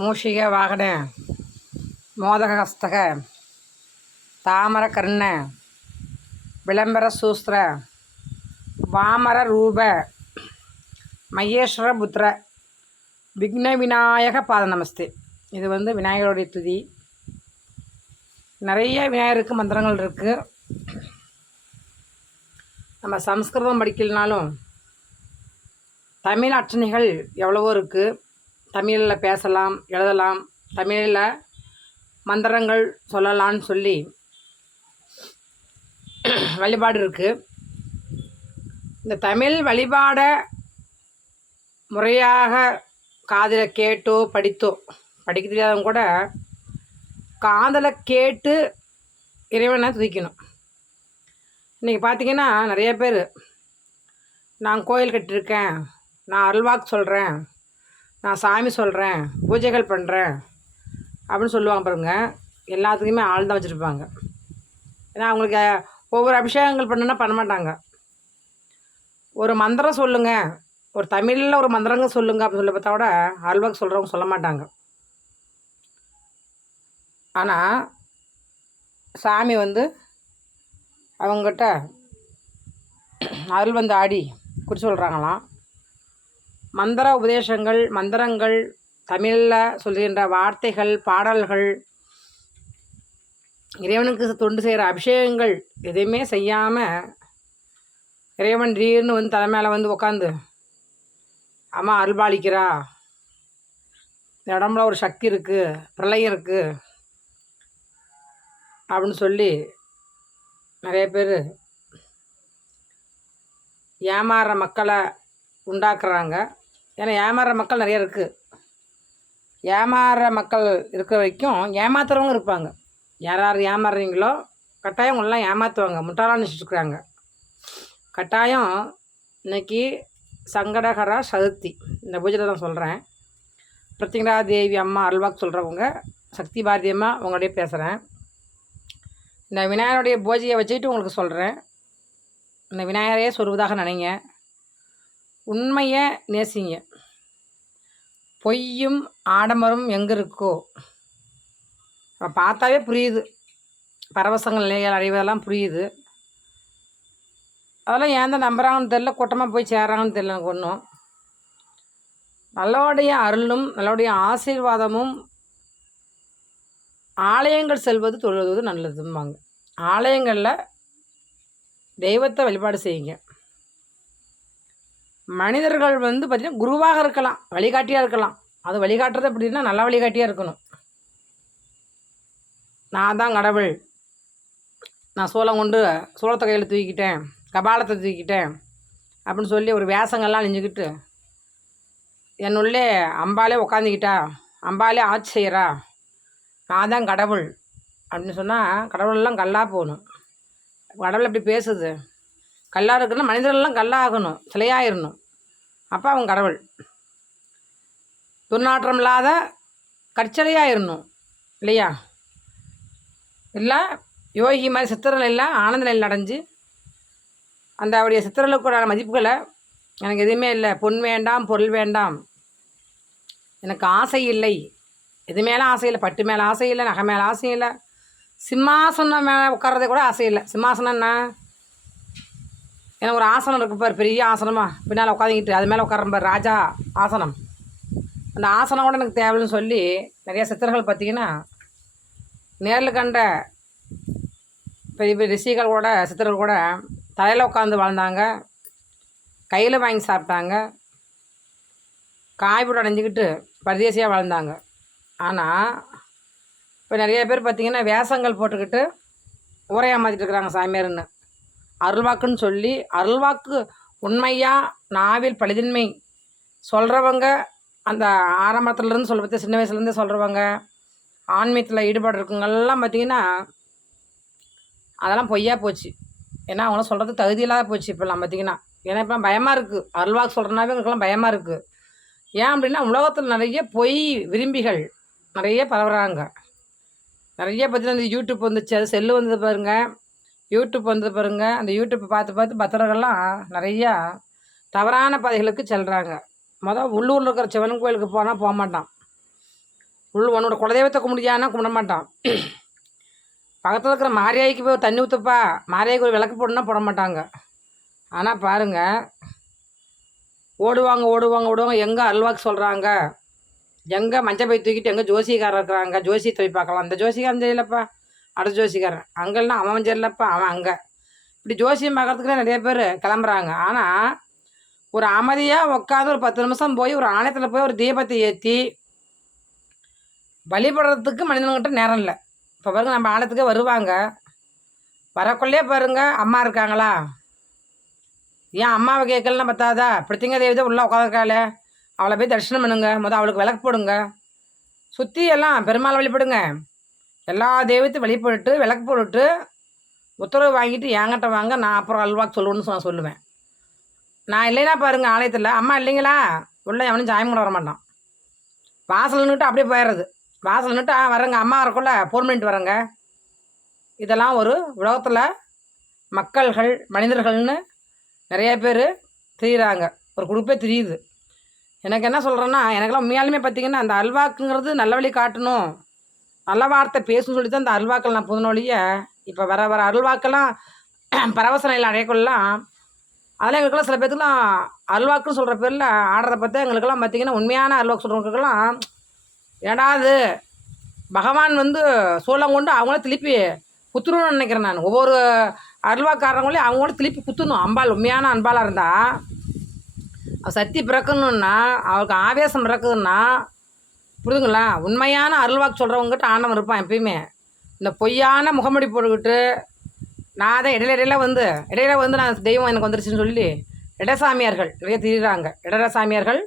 மூஷிக வாகன மோதகஹஸ்தக தாமர கர்ண விளம்பர சூஸ்திர வாமர ரூப மகேஸ்வர புத்திர விக்ன விநாயக பாத நமஸ்தே. இது விநாயகருடைய துதி. நிறைய விநாயகருக்கு மந்திரங்கள் இருக்குது. நம்ம சம்ஸ்கிருதம் படிக்கலனாலும் தமிழ் அர்ச்சனைகள் எவ்வளவோ இருக்குது. தமிழில் பேசலாம், எழுதலாம், தமிழில் மந்திரங்கள் சொல்லலான்னு சொல்லி வழிபாடு இருக்குது. இந்த தமிழ் வழிபாடை முறையாக காதில் கேட்டோ படித்தோ, படிக்க தெரியாதவங்க கூட காதில் கேட்டு இறைவனை துதிக்கணும். இன்றைக்கி பார்த்திங்கன்னா நிறைய பேர் நான் கோயில் கட்டியிருக்கேன், நான் அருள்வாக்கு சொல்கிறேன், நான் சாமி சொல்கிறேன், பூஜைகள் பண்ணுறேன் அப்படின்னு சொல்லுவாங்க பாருங்க. எல்லாத்துக்குமே ஆள் தான் வச்சுருப்பாங்க. ஏன்னா அவங்களுக்கு ஒவ்வொரு அபிஷேகங்கள் பண்ணுன்னா பண்ண மாட்டாங்க. ஒரு மந்திரம் சொல்லுங்கள், ஒரு தமிழில் ஒரு மந்திரங்கள் சொல்லுங்க அப்படின்னு சொல்லி பார்த்தா கூட அருள்வாக்கு சொல்கிறவங்க சொல்ல மாட்டாங்க. ஆனால் சாமி அவங்ககிட்ட அருள் ஆடி குறி சொல்கிறாங்களாம். மந்திர உபதேசங்கள், மந்திரங்கள், தமிழில் சொல்கின்ற வார்த்தைகள், பாடல்கள், இறைவனுக்கு தொண்டு செய்கிற அபிஷேகங்கள் எதையுமே செய்யாமல் இறைவன் திடீர்னு தலை மேலே உட்காந்து அம்மா அருள்பாலிக்கிறா, இந்த இடம்ல ஒரு சக்தி இருக்குது, பிரளயம் இருக்குது அப்படின்னு சொல்லி நிறைய பேர் ஏமாறுற மக்களை உண்டாக்குறாங்க. ஏன்னா ஏமாறுற மக்கள் நிறைய இருக்குது. ஏமாறுற மக்கள் இருக்கிற வரைக்கும் ஏமாத்துறவங்க இருப்பாங்க. யார் யார் ஏமாறுறீங்களோ கட்டாயம் உங்களெலாம் ஏமாற்றுவாங்க, முட்டாளாக நினச்சிட்ருக்குறாங்க. கட்டாயம் இன்றைக்கி சங்கடகர சதுர்த்தி, இந்த பூஜையில் தான் சொல்கிறேன். பிரத்யங்கரா தேவி அம்மா அருள்வாக்கு சொல்கிறவங்க சக்தி பாரதி அம்மா உங்களுடைய பேசுகிறேன். இந்த விநாயகருடைய பூஜையை வச்சுக்கிட்டு உங்களுக்கு சொல்கிறேன். இந்த விநாயகரையே சொல்வதாக நினைங்க. உண்மையை நேசிங்க. பொய்யும் ஆடம்பரம் எங்கே இருக்கோ பார்த்தாவே புரியுது. பரவசங்கள் நிலைகள் அடைவதெல்லாம் புரியுது. அதெல்லாம் ஏன் தான் நம்புகிறாங்கன்னு தெரில, கூட்டமாக போய் சேர்றாங்கன்னு தெரியல. எனக்கு ஒன்றும் நல்லோடைய அருளும் நல்லோடைய ஆசீர்வாதமும் ஆலயங்கள் செல்வது தொழுவது நல்லதும்பாங்க. ஆலயங்களில் தெய்வத்தை வழிபாடு செய்யுங்க. மனிதர்கள் பார்த்திங்கன்னா குருவாக இருக்கலாம், வழிகாட்டியாக இருக்கலாம். அது வழிகாட்டுறது எப்படின்னா நல்ல வழிகாட்டியாக இருக்கணும். நான் தான் கடவுள், நான் சோளத்தை கையில் தூக்கிட்டேன், கபாலத்தை தூக்கிட்டேன் அப்படின்னு சொல்லி ஒரு வேஷங்கள்லாம் அழிஞ்சிக்கிட்டு என்னுள்ளே அம்பாலே உக்காந்துக்கிட்டா, அம்பாலே ஆட்சி செய்கிறா, நான் தான் கடவுள் அப்படின்னு சொன்னால் கடவுளெல்லாம் கல்லாக போகணும். கடவுள் எப்படி பேசுது? கல்லாக இருக்குன்னா மனிதர்கள்லாம் கல்லாகணும், சிலையாகிடணும். அப்போ அவங்க கடவுள். துர்நாற்றம் இல்லாத கற்சிலையாகிடணும் இல்லையா? இல்லை யோகி மாதிரி சித்திரங்கள் எல்லாம் ஆனந்த நிலையில் அடைஞ்சு அந்த அவருடைய சித்திரங்களுக்குள்ள மதிப்புகளை எனக்கு எதுவுமே இல்லை, பொன் வேண்டாம், பொருள் வேண்டாம், எனக்கு ஆசை இல்லை, எது மேலே ஆசை இல்லை, பட்டு மேலே ஆசை இல்லை, நகை மேலே ஆசை இல்லை, சிம்மாசனம் மேலே உட்கார்றதே கூட ஆசை இல்லை. சிம்மாசனம்னா எனக்கு ஒரு ஆசனம் இருக்குது பார், பெரிய ஆசனமாக பின்னால் உட்காந்துக்கிட்டு அது மேலே உட்காரம்பார், ராஜா ஆசனம். அந்த ஆசனம் கூட எனக்கு தேவைன்னு சொல்லி நிறைய சித்தர்கள் பார்த்திங்கன்னா நேரில் கண்ட பெரிய பெரிய ரிஷிகள் கூட, சித்தர்கள் கூட தலையில் உட்காந்து வாழ்ந்தாங்க, கையில் வாங்கி சாப்பிட்டாங்க, காய்போட்டு அடைஞ்சிக்கிட்டு பரதேசியாக வாழ்ந்தாங்க. ஆனால் இப்போ நிறைய பேர் பார்த்திங்கன்னா வேஷங்கள் போட்டுக்கிட்டு ஊரையாக மாற்றிட்டு இருக்கிறாங்க சாமியார்னு. அருள்வாக்குன்னு சொல்லி அருள்வாக்கு உண்மையாக நாவில் பழுதின்மை சொல்கிறவங்க, அந்த ஆரம்பத்துலேருந்து சொல்கிறது சின்ன வயசுலேருந்து சொல்கிறவங்க, ஆன்மீகத்தில் ஈடுபாடு இருக்குங்கெல்லாம் பார்த்திங்கன்னா அதெல்லாம் பொய்யா போச்சு. ஏன்னா அவங்களாம் சொல்கிறது தகுதி இல்லாத போச்சு இப்போல்லாம் பார்த்திங்கன்னா. ஏன்னா இப்போ பயமாக இருக்குது, அருள்வாக்கு சொல்கிறனாவே அவங்களுக்குலாம் பயமாக இருக்குது. ஏன் அப்படின்னா உலகத்தில் நிறைய பொய் விரும்பிகள் நிறைய பரவுறாங்க. நிறைய பார்த்திங்கன்னா இந்த யூடியூப் வந்துச்சு, அது செல்லு வந்தது பாருங்கள், யூடியூப் வந்தது பாருங்கள். அந்த யூடியூப்பை பார்த்து பக்தர்கள்லாம் நிறையா தவறான பாதைகளுக்கு செல்கிறாங்க. உள்ளூரில் இருக்கிற சிவன் கோயிலுக்கு போனால் போக மாட்டான், உன்னோட குலதெய்வத்தை கும்பிடியானா கும்பிட மாட்டான். பக்கத்தில் இருக்கிற மாரியாய்க்கு போய் தண்ணி ஊற்றுப்பா, மாரியாய்க்கு ஒரு விளக்கு போடணுன்னா போட மாட்டாங்க. ஆனால் பாருங்கள், ஓடுவாங்க எங்கே அல்வாக்கு சொல்கிறாங்க, எங்கே மஞ்சள் பை தூக்கிட்டு எங்கே ஜோசிக்காரர் இருக்கிறாங்க, ஜோசியத்தை போய் பார்க்கலாம். அந்த ஜோசிக்காரன் தெரியலப்பா, அடுத்த ஜோசிக்காரன் அங்கெல்லாம் அவன் தெரியலப்பா, அவன் அங்கே. இப்படி ஜோசியம் பார்க்குறதுக்குலாம் நிறைய பேர் கிளம்புறாங்க. ஆனால் ஒரு அமைதியாக உட்காந்து ஒரு 10 நிமிஷம் போய் ஒரு ஆலயத்தில் போய் ஒரு தீபத்தை ஏற்றி வழிபடுறதுக்கு மனிதன்கிட்ட நேரம் இல்லை. இப்போ பாருங்க, நம்ம ஆலயத்துக்கே வருவாங்க, வரக்குள்ளே பாருங்க அம்மா இருக்காங்களா, ஏன் அம்மாவை கேட்கலாம் பத்தாதா, பிடித்திங்க தேவி தான் உள்ளே உட்காந்துருக்காளே, அவளை போய் தரிசனம் பண்ணுங்க, அவளுக்கு விளக்கு போடுங்க, சுற்றி எல்லாம் பெருமாள் வழிபடுங்க, எல்லா தெய்வத்தையும் வழிபட்டு விளக்கு போட்டுட்டு உத்தரவு வாங்கிட்டு என்கிட்ட வாங்க, நான் அப்புறம் அல்வாக்கு சொல்லுவேன்னு நான் சொல்லுவேன். நான் இல்லைன்னா பாருங்கள், ஆலயத்தில் அம்மா இல்லைங்களா, உள்ளே எவனும் ஜாயம் கூட வரமாட்டான். வாசல் நின்றுட்டு அப்படியே போயிடுறது, வாசல் நின்றுட்டு வரேங்க அம்மா வரக்குள்ள ஃபோன் பண்ணிட்டு வரேங்க. இதெல்லாம் ஒரு உலகத்தில் மக்கள்கள் மனிதர்கள்னு நிறைய பேர் தெரியுறாங்க, ஒரு குரூப்பே தெரியுது. எனக்கு என்ன சொல்கிறேன்னா, எனக்கெல்லாம் உண்மையாலுமே பார்த்திங்கன்னா அந்த அல்வாக்குங்கிறது நல்ல வழி காட்டணும், நல்ல வார்த்தை பேசுன்னு சொல்லி தான் அந்த அல்வாக்கள் நான் புதுநொழிய. இப்போ வர அல்வாக்கெல்லாம் பரவச நிலையில் அடையக்குள்ளலாம், அதெல்லாம் எங்களுக்கெல்லாம் சில பேர்த்துக்குலாம் அல்வாக்குன்னு சொல்கிற பேரில் ஆடுறத பார்த்தா எங்களுக்கெல்லாம் பார்த்திங்கன்னா உண்மையான அல்வாக்கு சொல்கிறவங்களுக்கெல்லாம் ஏடாது பகவான் சூளம் கொண்டு அவங்கள திருப்பி குத்துணும்னு நினைக்கிறேன் நான். ஒவ்வொரு அருள்வாக்காரங்களையும் அவங்களோட திருப்பி குத்தணும். அம்பாள் உண்மையான அன்பாளாக இருந்தால் சக்தி பிறக்கணுன்னா, அவளுக்கு ஆவேசம் பிறக்குதுன்னா, புரியுதுங்களா, உண்மையான அருள்வாக்கு சொல்கிறவங்ககிட்ட ஆண்டவன் இருப்பான் எப்பயுமே. இந்த பொய்யான முகமுடி போட்டுக்கிட்டு நான் தான் இடையில நான் தெய்வம் எனக்கு வந்துருச்சுன்னு சொல்லி இடசாமியார்கள் நிறைய திரிகிறாங்க. இடசாமியார்கள்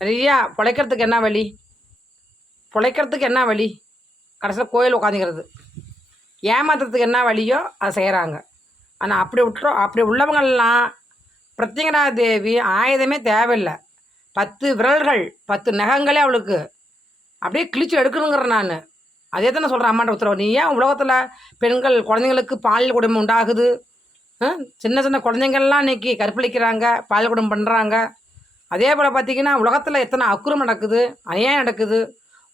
நிறையா பிழைக்கிறதுக்கு என்ன வழி, கடைசியில் கோயில் உட்காந்துக்கிறது, ஏமாத்துறதுக்கு என்ன வழியோ அதை செய்கிறாங்க. ஆனால் அப்படி உள்ளவங்கள்லாம் பிரத்யங்கரா தேவி ஆயுதமே தேவையில்லை, 10 விரல்கள் 10 நகங்களே அவளுக்கு அப்படியே கிழிச்சு எடுக்கணுங்கிறேன் நான். அதே தான் நான் சொல்கிறேன் அம்மாட்ட உத்தரவு. நீ ஏன் உலகத்தில் பெண்கள் குழந்தைங்களுக்கு பாலியல் கொடுமை உண்டாகுது, சின்ன குழந்தைங்கள்லாம் இன்றைக்கி கற்பழிக்கிறாங்க, பாலியல் கொடுமை பண்ணுறாங்க. அதே போல் பார்த்திங்கன்னா உலகத்தில் எத்தனை அக்குறம் நடக்குது, அநியாயம் நடக்குது.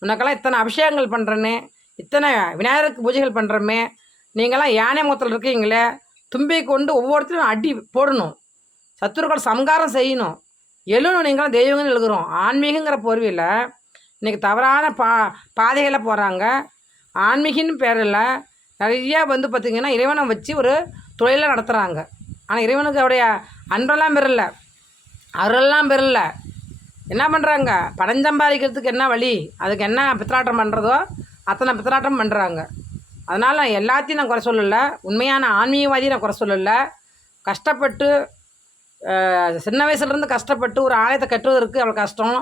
உனக்கெல்லாம் இத்தனை அபிஷேகங்கள் பண்ணுறேன்னு, இத்தனை விநாயகருக்கு பூஜைகள் பண்ணுறோமே, நீங்களாம் யானை முகத்தில் இருக்கீங்களே, தும்பை கொண்டு ஒவ்வொருத்தரும் அடி போடணும், சத்துருக்கள் சம்காரம் செய்யணும், எழுணும். நீங்களாம் தெய்வங்கன்னு எழுதுகிறோம். ஆன்மீகங்கிற போர்வையில் இன்றைக்கி தவறான பாதைகளை போகிறாங்க. ஆன்மீகின்னு பேரில் நிறையா பார்த்திங்கன்னா இறைவனை வச்சு ஒரு தொழிலை நடத்துகிறாங்க. ஆனால் இறைவனுக்கு அவருடைய அன்பெல்லாம் பெறல, அருளெல்லாம் பெறல. என்ன பண்ணுறாங்க, பணம் சம்பாதிக்கிறதுக்கு என்ன வழி, அதுக்கு என்ன பித்தலாட்டம் பண்ணுறதோ அத்தனை பித்தலாட்டம் பண்ணுறாங்க. அதனால் எல்லாத்தையும் நான் குறை சொல்லலை, உண்மையான ஆன்மீகவாதியை நான் குறை சொல்லலை. கஷ்டப்பட்டு சின்ன வயசுலேருந்து கஷ்டப்பட்டு ஒரு ஆலயத்தை கட்டுவதற்கு எவ்வளோ கஷ்டம்,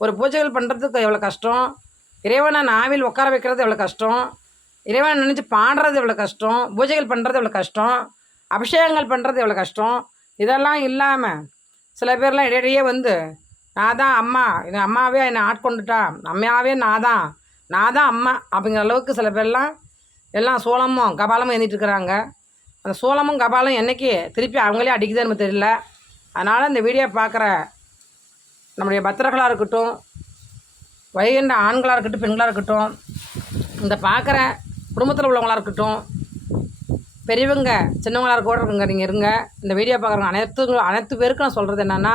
ஒரு பூஜைகள் பண்ணுறதுக்கு எவ்வளோ கஷ்டம், இறைவனை நாவில் உட்கார வைக்கிறது எவ்வளோ கஷ்டம், இறைவனை நினச்சி பாடுறது எவ்வளோ கஷ்டம், பூஜைகள் பண்ணுறது எவ்வளோ கஷ்டம், அபிஷேகங்கள் பண்ணுறது எவ்வளோ கஷ்டம். இதெல்லாம் இல்லாமல் சில பேர்லாம் இடையிடையே நான் தான் அம்மா, எங்கள் அம்மாவே என்னை ஆட்கொண்டுட்டா, அம்மாவே நான் தான் அம்மா அப்படிங்கிற அளவுக்கு சில பேர்லாம் எல்லாம் சோளமும் கபாலமும் ஏந்திட்டு இருக்கிறாங்க. அந்த சோளமும் கபாலம் என்றைக்கு திருப்பி அவங்களே அடிக்குதுன்னு தெரியல. அதனால் இந்த வீடியோ பார்க்குற நம்முடைய பக்தர்களாக இருக்கட்டும், வயதுன்ற ஆண்களாக இருக்கட்டும், பெண்களாக இருக்கட்டும், இந்த பார்க்குற குடும்பத்தில் உள்ளவங்களாக இருக்கட்டும், பெரியவங்க சின்னவங்களாக கூட இருக்குங்க, நீங்கள் இருங்க. இந்த வீடியோ பார்க்குறவங்க அனைத்து பேருக்கு நான் சொல்கிறது என்னென்னா,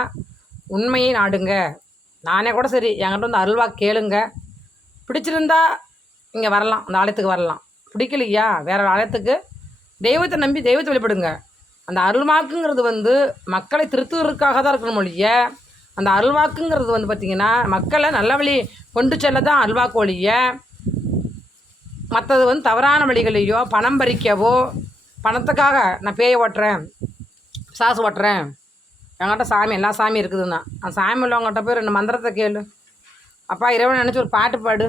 உண்மையை நாடுங்க. நானே கூட சரி, என்கிட்ட அருள்வாக்கு கேளுங்க. பிடிச்சிருந்தா இங்கே வரலாம், அந்த ஆலயத்துக்கு வரலாம். பிடிக்கலையா வேறு ஆலயத்துக்கு, தெய்வத்தை நம்பி தெய்வத்தை வழிபடுங்க. அந்த அருள்வாக்குங்கிறது மக்களை திருத்துவதற்காக தான் இருக்கணும் ஒழிய, அந்த அருள்வாக்குங்கிறது பார்த்திங்கன்னா மக்களை நல்ல வழி கொண்டு செல்ல தான் அருள்வாக்கு ஒழிய, மற்றது தவறான வழிகளையோ பணம் பறிக்கவோ, பணத்துக்காக நான் பேயை ஓட்டுறேன், சாசு ஓட்டுறேன், என்கிட்ட சாமி எல்லா சாமியும் இருக்குதுன்னா, அந்த சாமி உள்ளவங்ககிட்ட போய் 2 மந்திரத்தை கேளு. அப்பா இறைவனை நினச்சி ஒரு பாட்டு பாடு,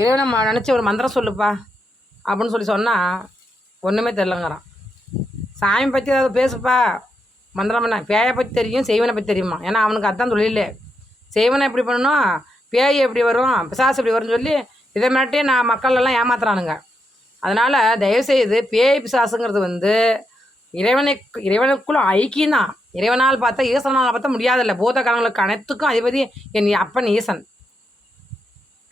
இறைவனை நினச்சி ஒரு மந்திரம் சொல்லுப்பா அப்படின்னு சொன்னால் ஒன்றுமே தெரிலங்கிறான். சாமி பற்றி ஏதாவது பேசுப்பா, மந்திரம் பண்ண, பேயை பற்றி தெரியும், செய்வனை பற்றி தெரியுமா, ஏன்னா அவனுக்கு அதுதான் தொழிலே. செய்வனை எப்படி பண்ணணும், பேய் எப்படி வரும், பிசாசு எப்படி வரும்னு சொல்லி இதை மாட்டே நான் மக்களெல்லாம் ஏமாத்துறானுங்க. அதனால் தயவுசெய்து பேய் பிசாசுங்கிறது இறைவனுக்குள்ள ஐக்கியம் தான். இறைவனால் பார்த்தா ஈசனால் பார்த்தா முடியாதில்லை. பூத காலங்களுக்கு அனைத்துக்கும் அதிபதி என் அப்பன் ஈசன்.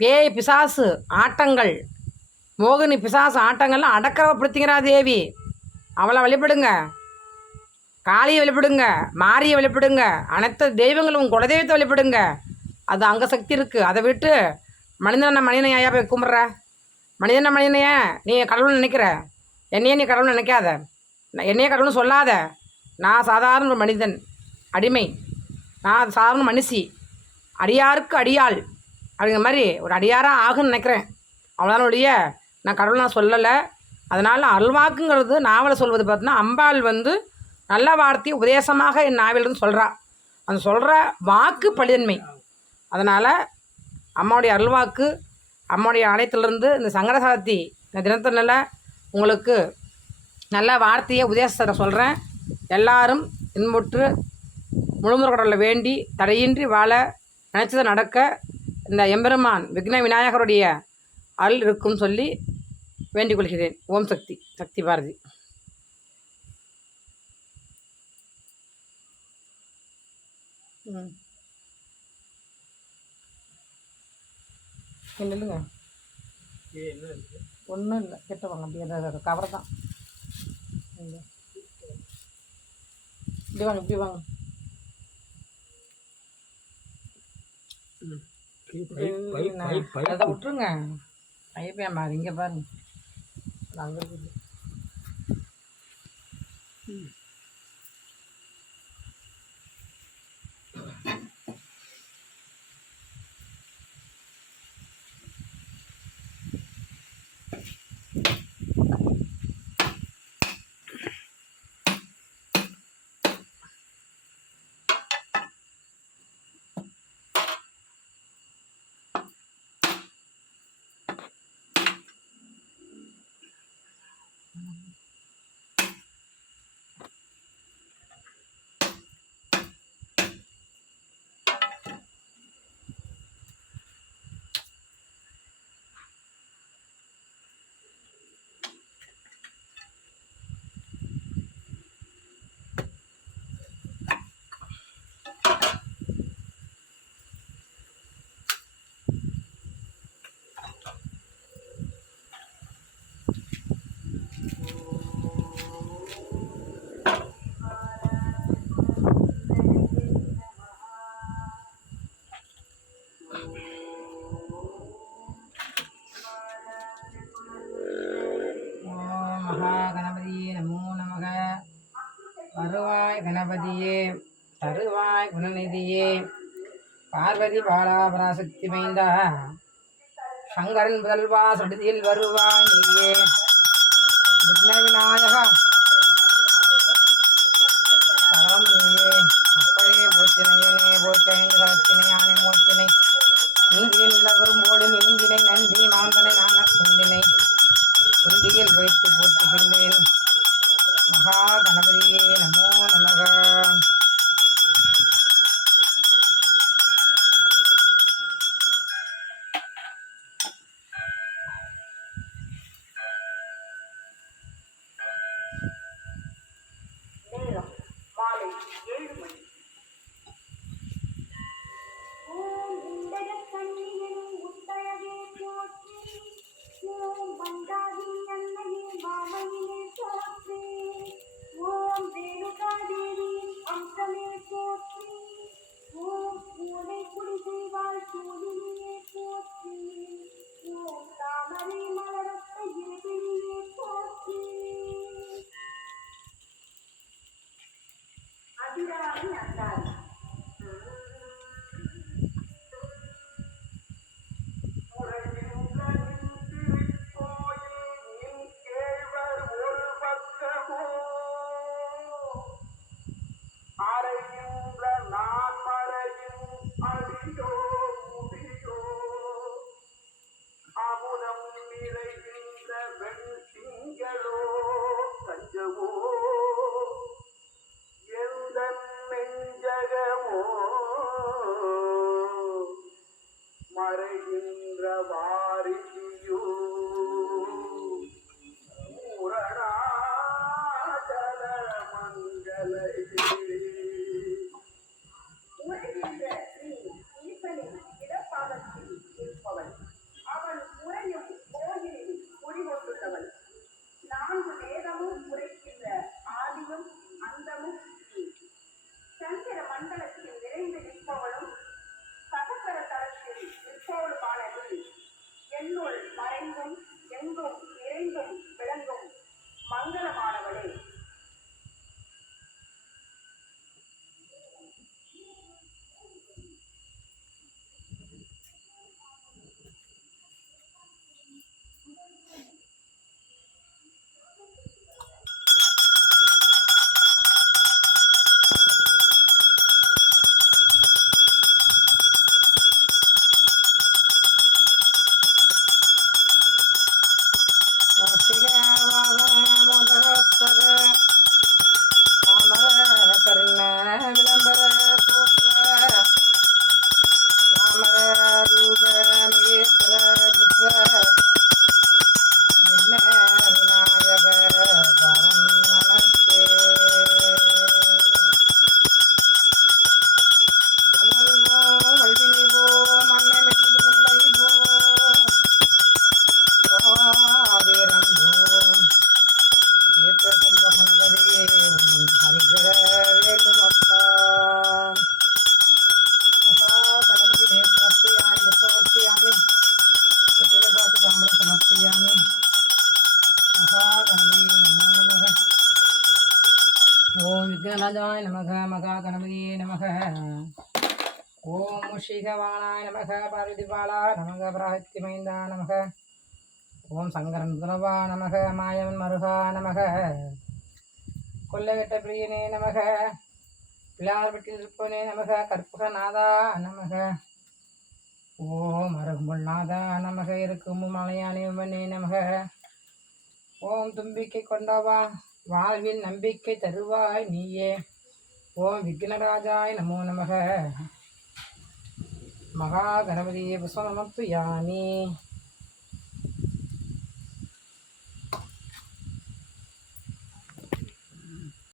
பேய் பிசாசு ஆட்டங்கள், மோகினி பிசாசு ஆட்டங்கள்லாம் அடக்கிறப்படுத்திங்கிறா தேவி. அவளை வழிபடுங்க, காளியை வழிபடுங்க, மாரியை வழிபடுங்க, அனைத்து தெய்வங்களும் குலதெய்வத்தை வழிபடுங்க. அது அங்கே சக்தி இருக்குது. அதை விட்டு மனிதனை ஐயா போய் கும்பிட்ற. மனிதனையே நீ கடவுள்னு நினைக்கிற, என்னையே நீ கடவுள்னு நினைக்காத, என்னையே கடவுள்னு சொல்லாத. நான் சாதாரண ஒரு மனிதன், அடிமை. நான் சாதாரண மனுஷி, அடியாருக்கு அடியாள் அப்படிங்கிற மாதிரி ஒரு அடியாராக ஆகுன்னு நினைக்கிறேன். அவ்வளோதான் ஒழிய நான் கடவுள் நான் சொல்லலை. அதனால் அல்வாக்குங்கிறது நாவலை சொல்வது பார்த்தீங்கன்னா, அம்பாள் நல்ல வார்த்தையை உபதேசமாக என் நாவலிருந்து சொல்கிறா. அந்த சொல்கிற வாக்கு பழிதன்மை. அதனால் அம்மாவுடைய அல்வாக்கு, அம்மாவுடைய ஆலயத்திலிருந்து இந்த சங்கட சதுர்த்தி இந்த தினத்தினால உங்களுக்கு நல்ல வார்த்தையை உபதேசத்தை சொல்கிறேன். எல்லாரும் இன்புற்று முழுமுருகடலில் வேண்டி தடையின்றி வாழ, நினச்சதை நடக்க இந்த எம்பெருமான் விக்ன விநாயகருடைய அருள் இருக்கும் சொல்லி வேண்டிக் கொள்கிறேன். ஓம் சக்தி. சக்தி பாரதி. இல்லைங்க, ஒன்றும் இல்லை, கிட்ட வாங்க. அப்படியே கவர் தான். இப்படி வாங்க, இப்படி வாங்க. அதை விட்டுருங்க. ஐயப்பா மாறி இங்கே பாருங்க, அங்கே இருக்குது. வருவாய் கணபதியே, தருவாய் குணநிதியே, பார்வதி பாலா பராசக்தி மைந்தா, சங்கரன் முதல்வா சடுதியில் வருவாய் நீயே, விக்ன விநாயகா சகலம் நீயே, அப்படியே போற்றினையனே போற்றினை கலத்தினை யானை மூச்சினை இந்தியின் நிலவரும் போடும் இருந்தினை நன்றி மாந்தனை நான குந்தினை குந்தியில் வைத்து போற்றுகின்றேன். மகா கணபதியே நமோ நமக. நேரம் மாலை 7 மணி. ஓம் உண்டக கண்ணியனும் உத்தழகே போற்றி, ஓம் வந்தாதி அன்னையே மாமையிலே போற்றி, ஓம் ரேணுகா தேவியின் அம்சமே போற்றி, ஓம் பூனை குடிசை வாழ் சூழினியே போற்றி, ஓம் தாமரை மலரத்த இருபிழியே போற்றி. அதிராணி அந்தாதி. மறைகின்ற வாரிசியோ பூரணாச்சல மங்கள உரைகின்ற ஸ்ரீ ஈசனின் இடப்பாதத்தில் இருப்பவன் சமர்ப்பயாமி. மகா கணபதியே நமோ நமக. ஓம் விக்னராஜாய நமக. மகா கணபதியே நமக. ஓம் முஷிகவானாய நமக. பார்வதிபாலா நமக. பிராஹித்ய மைந்தா நமக. ஓம் சங்கரன் முதலவா நமக. மாயவன் மருகா நமக. கொல்லகட்ட பிரியனே நமக. பிள்ளார் வீட்டில் இருப்பனே நமக. கற்பக நாதா நமக. ஓம் அருகுமுள் நாதா நமக. இருக்கும் மலையானே நமக. ஓம் தும்பிக்கை கொண்டவா வாழ்வில் நம்பிக்கை தருவாய் நீயே. ஓம் விக்னராஜாய நமோ நமக. மகா கணபதியே புஷ்பமர்ப்பயாமி.